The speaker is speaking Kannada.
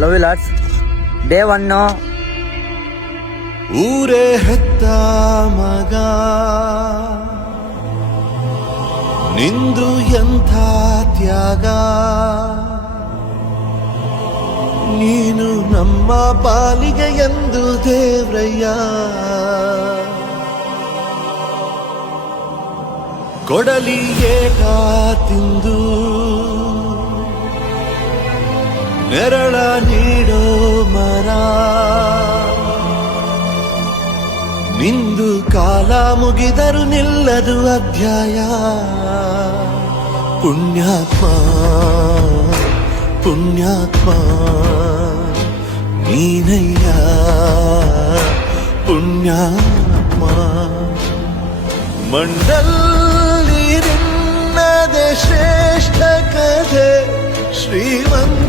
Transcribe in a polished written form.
Love you lots. ಡೇ 1 ಊರೇ ಹೆತ್ತ ಮಗ ನಿಂದು ಎಂಥ ತ್ಯಾಗ, ನೀನು ನಮ್ಮ ಪಾಲಿಗೆ ಎಂದು ದೇವ್ರಯ್ಯ. ಕೊಡಲಿ ಏಟ ತಿಂದು ನೆರಳ ನೀಡೋ ಮರ, ನಿಂದು ಕಾಲ ಮುಗಿದರು ನಿಲ್ಲದು ಅಧ್ಯಾಯ. ಪುಣ್ಯಾತ್ಮ ಪುಣ್ಯಾತ್ಮ ನೀನಯ್ಯ ಪುಣ್ಯಾತ್ಮ. ಮಂಡಲ್ಲಿ ನಿನ್ನದೆ ಶ್ರೇಷ್ಠ ಕಥೆ ಶ್ರೀಮಂತ